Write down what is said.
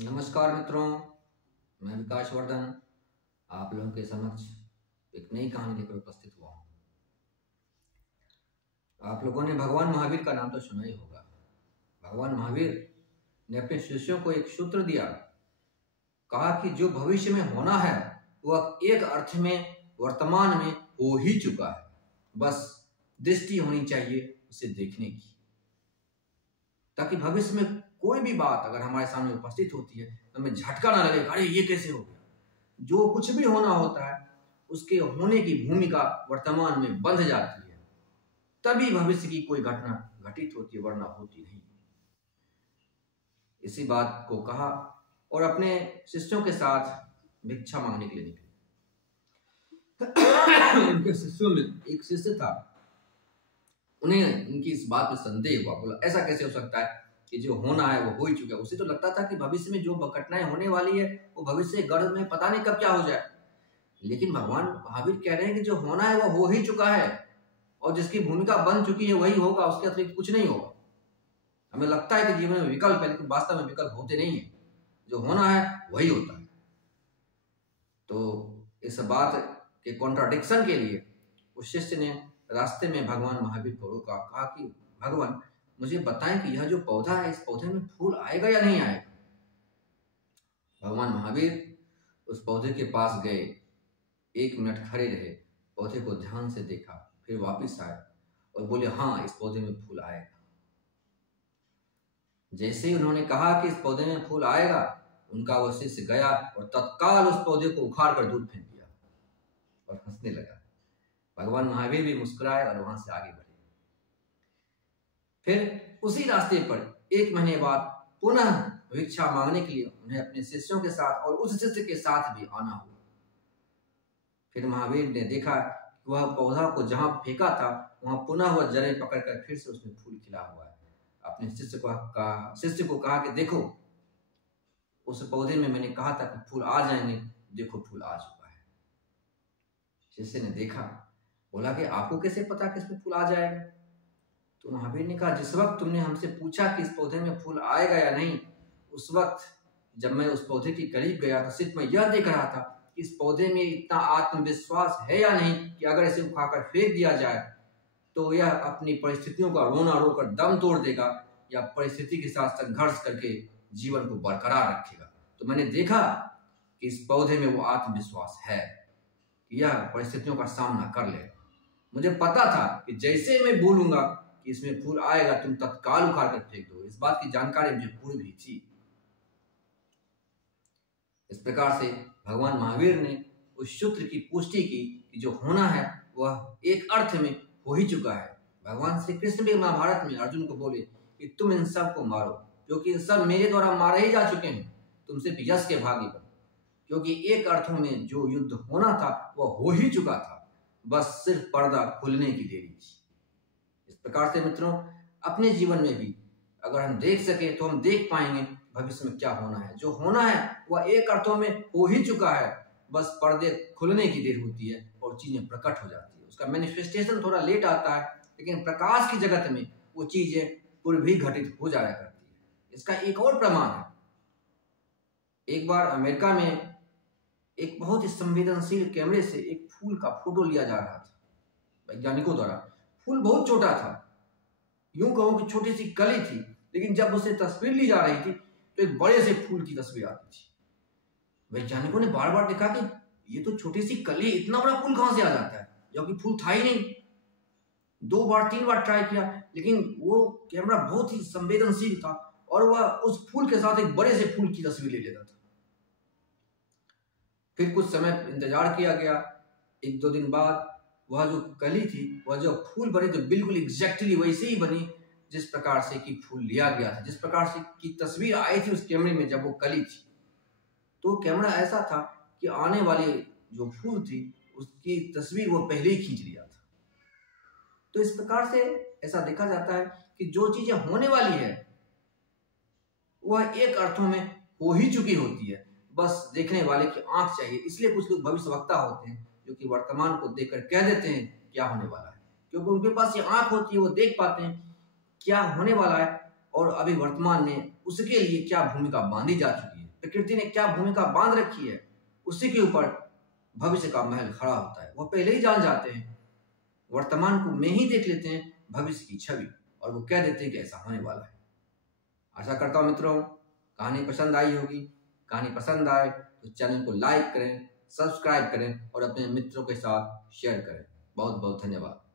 नमस्कार मित्रों, मैं विकास वर्धन आप लोगों के समक्ष एक नई कहानी लेकर उपस्थित हुआ हूँ। आप लोगों ने भगवान महावीर का नाम तो सुना ही होगा। भगवान महावीर ने अपने शिष्यों को एक सूत्र दिया, कहा कि जो भविष्य में होना है वह एक अर्थ में वर्तमान में हो ही चुका है, बस दृष्टि होनी चाहिए उसे देखने की, ताकि भविष्य में कोई भी बात अगर हमारे सामने उपस्थित होती है तो हमें झटका ना लगे, अरे ये कैसे हो गया। जो कुछ भी होना होता है उसके होने की भूमिका वर्तमान में बंध जाती है, तभी भविष्य की कोई घटना घटित होती है, वरना होती नहीं। इसी बात को कहा और अपने शिष्यों के साथ भिक्षा मांगने के लिए निकले। उनके शिष्यों में एक शिष्य था, उन्हें उनकी इस बात में संदेह हुआ। बोला ऐसा कैसे हो सकता है कि जो होना है वो हो ही चुका है। उसे तो लगता था कि भविष्य में जो घटनाएं होने वाली है वो भविष्य गर्भ में पता नहीं कब क्या हो जाए, लेकिन भगवान महावीर कह रहे हैं कि जो होना है वो हो ही चुका है और जिसकी भूमिका बन चुकी है वही होगा, उसके अतिरिक्त कुछ नहीं होगा। हमें लगता है कि जीवन में विकल्प है, लेकिन वास्तव में विकल्प होते नहीं है, जो होना है वही होता है। तो इस बात के कॉन्ट्राडिक्शन के लिए उस शिष्य ने रास्ते में भगवान महावीर को रोका, कहा कि भगवान मुझे बताएं कि यह जो पौधा है इस पौधे में फूल आएगा या नहीं आएगा। भगवान महावीर उस पौधे के पास गए, 1 मिनट खड़े रहे, पौधे को ध्यान से देखा, फिर वापस आए और बोले हाँ इस पौधे में फूल आएगा। जैसे ही उन्होंने कहा कि इस पौधे में फूल आएगा, उनका वो शिष्य गया और तत्काल उस पौधे को उखाड़ कर दूर फेंक दिया और हंसने लगा। भगवान महावीर भी मुस्कुराए और वहां से आगे बढ़े। फिर उसी रास्ते पर 1 महीने बाद पुनः भिक्षा मांगने के लिए उन्हें अपने शिष्यों के साथ और उस शिष्य के साथ भी आना हुआ। फिर महावीर ने देखा वह पौधा को जहां फेंका था वहां पुनः वह जड़ें पकड़कर फिर से उसमें फूल खिला हुआ है। अपने शिष्य को कहा कि देखो उस पौधे में मैंने कहा था कि फूल आ जाएंगे, देखो फूल आ चुका है। शिष्य ने देखा, बोला कि आपको कैसे पता कि इसमें फूल आ जाएगा। तो महावीर ने कहा जिस वक्त तुमने हमसे पूछा कि इस पौधे में फूल आएगा या नहीं, उस वक्त जब मैं उस पौधे के करीब गया तो सिर्फ मैं यह देख रहा था कि इस पौधे में इतना आत्मविश्वास है या नहीं कि अगर इसे उठाकर फेंक दिया जाए तो यह अपनी परिस्थितियों का रोना रोकर दम तोड़ देगा या परिस्थिति के साथ संघर्ष करके जीवन को बरकरार रखेगा। तो मैंने देखा कि इस पौधे में वो आत्मविश्वास है कि यह परिस्थितियों का सामना कर लेगा। मुझे पता था कि जैसे मैं बोलूंगा कि इसमें फूल आएगा तुम तत्काल उखाड़ कर फेंक दो। इस बात की जानकारी मुझे पूरी भी थी। इस प्रकार से भगवान महावीर ने उस सूत्र की पुष्टि की कि जो होना है वह एक अर्थ में हो ही चुका है। भगवान श्री कृष्ण भी महाभारत में अर्जुन को बोले कि तुम इन सब को मारो, क्योंकि इन सब मेरे द्वारा मारे ही जा चुके हैं, तुम सिर्फ यश के भागी बनो, क्योंकि एक अर्थों में जो युद्ध होना था वह हो ही चुका था, बस सिर्फ पर्दा खुलने की देरी थी। इस प्रकार से मित्रों अपने जीवन में भी अगर हम देख सके तो हम देख पाएंगे भविष्य में क्या होना है। जो होना है वह एक अर्थों में हो ही चुका है, बस पर्दे खुलने की देर होती है और चीजें प्रकट हो जाती है। उसका मैनिफेस्टेशन थोड़ा लेट आता है, लेकिन प्रकाश की जगत में वो चीजें पूर्व भी घटित हो जाया करती है। इसका एक और प्रमाण है, एक बार अमेरिका में एक बहुत ही संवेदनशील कैमरे से एक फूल का फोटो लिया जा रहा था वैज्ञानिकों द्वारा। फूल बहुत छोटा था, यूं कहो कि छोटी सी कली थी, लेकिन जब उसे तस्वीर ली जा रही थी तो एक बड़े से फूल की तस्वीर आती थी। वैज्ञानिकों ने बार बार देखा कि ये तो छोटी सी कली, इतना बड़ा फूल कहां से आ जाता है, जबकि फूल था ही नहीं। 2 बार 3 बार ट्राई किया, लेकिन वो कैमरा बहुत ही संवेदनशील था और वह उस फूल के साथ एक बड़े से फूल की तस्वीर ले लेता था। फिर कुछ समय इंतजार किया गया। 1-2 दिन बाद वह जो कली थी वह जो फूल बनी तो बिल्कुल एग्जैक्टली वैसे ही बनी जिस प्रकार से कि फूल लिया गया था, जिस प्रकार से की तस्वीर आई थी उस कैमरे में जब वो कली थी। तो कैमरा ऐसा था कि आने वाले जो फूल थी उसकी तस्वीर वो पहले ही खींच लिया था। तो इस प्रकार से ऐसा देखा जाता है कि जो चीजें होने वाली है वह एक अर्थों में हो ही चुकी होती है, बस देखने वाले की आंख चाहिए। इसलिए कुछ लोग भविष्यवक्ता होते हैं जो कि वर्तमान को देखकर कह देते हैं क्या होने वाला है, क्योंकि उनके पास ये आंख होती है, वो देख पाते हैं क्या होने वाला है और अभी वर्तमान में उसके लिए क्या भूमिका बांधी जा चुकी है। प्रकृति ने क्या भूमिका बांध रखी है, उसी के ऊपर भविष्य का महल खड़ा होता है। वह पहले ही जान जाते हैं, वर्तमान को में ही देख लेते हैं भविष्य की छवि, और वो कह देते हैं कि ऐसा होने वाला है। आशा करता हूँ मित्रों कहानी पसंद आई होगी। कहानी पसंद आए तो चैनल को लाइक करें, सब्सक्राइब करें और अपने मित्रों के साथ शेयर करें। बहुत बहुत धन्यवाद।